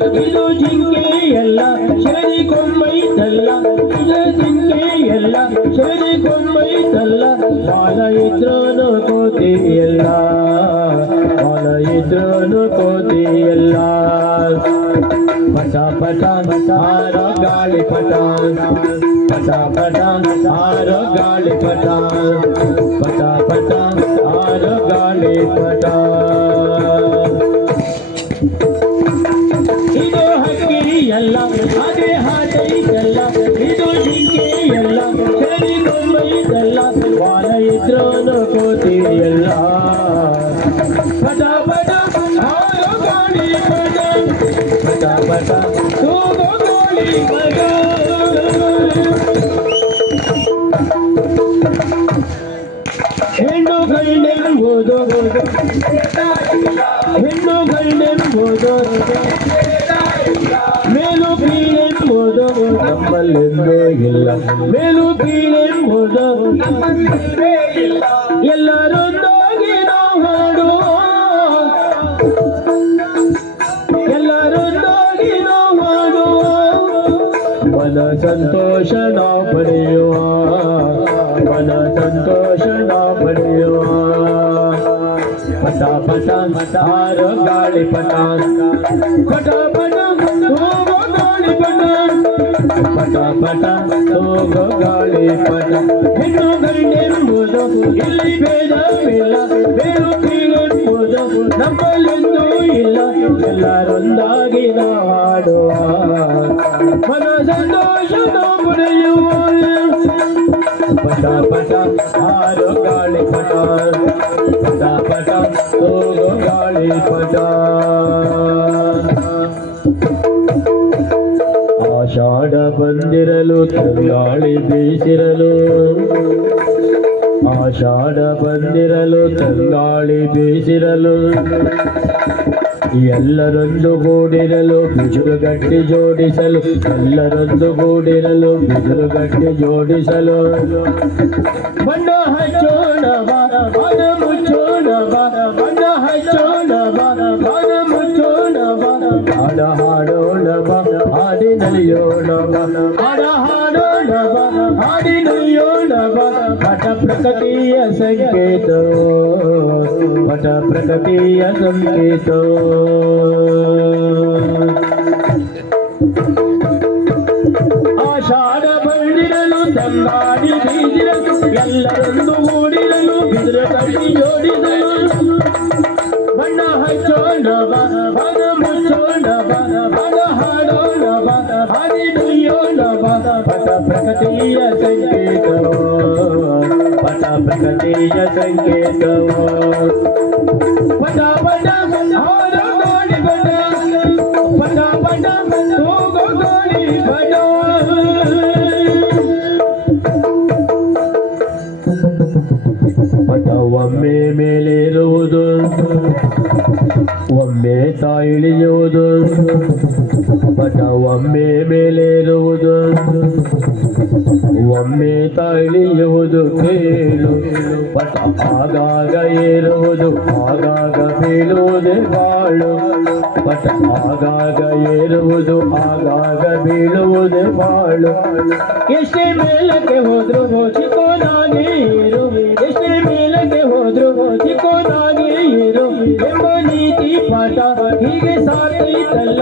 ಇದು ಜಿಂಕೆ ಎಲ್ಲ ಶರಿ ಕೊಂಬೈತಲ್ಲ. ಇದು ಜಿಂಕೆ ಎಲ್ಲ ಶರಿ ಕೊಂಬೈತಲ್ಲ. ಬಾಲ ಇದ್ರೋನು ಕೋತಿ ಎಲ್ಲ ಬಾಲ ಇದ್ರೋನು ಕೋತಿ ಎಲ್ಲ ಪಟ ಪಟ ಆರೋ ಗಾಳಿ ಪಟ. ಪಟ ಪಟ ಆರೋ ಗಾಳಿ ಪಟ. ಪಟ ಪಟ ಆರೋ ಗಾಳಿ ಪಟ. ಎಲ್ಲ ಅದೇ ಹಾಟೈತಲ್ಲ ಇದು ಜಿಂಕೆ ಎಲ್ಲ ಸರಿ ಕೊಂಬೈತಲ್ಲ ವಾರ ಇದ್ರೋನು ಕೋತಿ ಎಲ್ಲ ಪಟ ಪಟ ಆರೋ ಗಾಳಿ ಪಟ ಪಟ ಪಟ ತೂಗೋ ಗಾಳಿ ಪಟ ಹೆಣ್ಣು ಗಂಡೆಂಬುದು ಹೆಣ್ಣು ಗಂಡೆಂಬುದು ಮೇಲು ನಮ್ಮಲ್ಲೆಂದೂ ಇಲ್ಲ. ಮೇಲು ಕೀಳೆಂಬುದು ಎಲ್ಲರೊಂದಾಗಿ ಹಾಡು ಸಂತೋಷ ನಾವು ಪಡೆಯುವ. ಮನ ಸಂತೋಷ ನಾವು ಪಡೆಯುವ. ಪಟ ಪಟ ಗಾಳಿ ಪಟ. ಪಟ ಪಟ ಗಾಳಿ ಪಟ. ಪಟ ಪಟ ತೂಗೋ ಗಾಳಿ ಪಟ ಹೆಣ್ಣು ಗಂಡೆಂಬುದು ಇಲ್ಲಿ ಭೇದವಿಲ್ಲ ಬೇರು ಕೀಳೆಂಬುದು ನಮ್ಮಲ್ಲೆಂದೂ ಇಲ್ಲ ಎಲ್ಲರೊಂದಾಗಿ ನಾವು ಹಾಡುವ ಮನ ಸಂತೋಷ ನಾವು ಪಡೆಯುವ ಪಟ ಪಟ ಆರೋ ಗಾಳಿ ಪಟ ಪಟ ಪಟ ಹೋಗೋ ಗಾಳಿ ಪಟ ಆಷಾಢ ಬಂದಿರಲು ತಂಗಾಳಿ ಬೀಸಿರಲು. ಆಷಾಢ ಬಂದಿರಲು ತಂಗಾಳಿ ಬೀಸಿರಲು. ಎಲ್ಲರೊಂದು ಗೂಡಿರಲು ಬಿಜುರು ಗಟ್ಟಿ ಜೋಡಿಸಲು. ಎಲ್ಲರೊಂದು ಗೂಡಿರಲು ಬಿಜುರು ಗಟ್ಟಿ ಜೋಡಿಸಲು. ಬಣ್ಣ ಹಚ್ಚೋಣ ಹಾಡಿ ನಲಿಯೋಣ ಹರ ಹಾಡೋಣವ ಹಾಡಿ ನಲಿಯೋಣ ಬಾ ಪಟ ಪ್ರಕೃತಿಯ ಸಂಕೇತ, ಪಟ ಪ್ರಕೃತಿಯ ಸಂಕೇತ. ಆಷಾಢ ಬಂದಿರಲು ತಂಗಾಡಿ ಬೀದಿರಲು ಎಲ್ಲರನ್ನು ಮೂಡಿರಲು ಬಿದಿರ ಕಟ್ಟಿ ಜೋಡಿಸಲು ಬಣ್ಣ ಹಚ್ಚೋಣ ಬಣ ಬನ ಮುಚ್ಚೋಣ ಪಟ ಪ್ರಕೃತಿಯ ಸಂಕೇತವೋ ಪಟ ಪ್ರಕೃತಿಯ ಸಂಕೇತವೋ ಒಮ್ಮೆ ಮೇಲೇರುವುದು ಒಮ್ಮೆ ತಾಯಿಳಿಯುವುದು. ಪಟ ಒಮ್ಮೆ ಮೇಲಿರುವುದು ಒಮ್ಮೆ ತಾಯಿಳಿಯುವುದು ಕೇಳು ಪಟ ಆಗಾಗ ಏರುವುದು ಆಗಾಗ ಬೀಳುವುದೇ ಬಾಳು ಪಟ ಆಗಾಗ ಏರುವುದು ಆಗಾಗ ಬೀಳುವುದೇ ಬಾಳು ಎಷ್ಟೇ ಮೇಲಕ್ಕೆ ಹೋದ್ರು ಚಿಕ್ಕೋನಾಗಿ ಇರು ಎಷ್ಟೇ ಮೇಲಕ್ಕೆ ಹೋದ್ರು ಚಿಕ್ಕೋನಾಗಿ ಇರು ಎಂಬ ನೀತಿ ಪಾಠ ಹೀಗೆ ಸಾಕೈತಲ್ಲ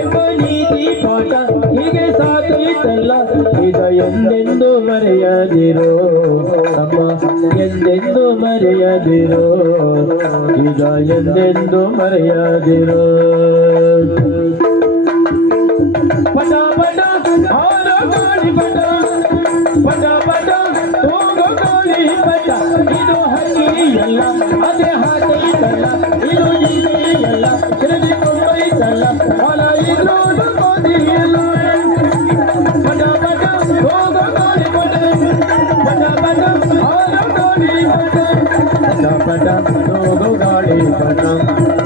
ಎಂಬ ನೀತಿ ಪಾಠ ಹೀಗೆ ಸಾಕೈತಲ್ಲ ಇದ ಎಂದೆಂದು ಮರೆಯದಿರೋ ಅಮ್ಮ ಎಂದೆಂದು ಮರೆಯದಿರೋ ಇದ ಎಂದೆಂದು ಮರೆಯದಿರೋ. ಪಟ ಪಟ ಹಾರ ಅದೇ Thank you.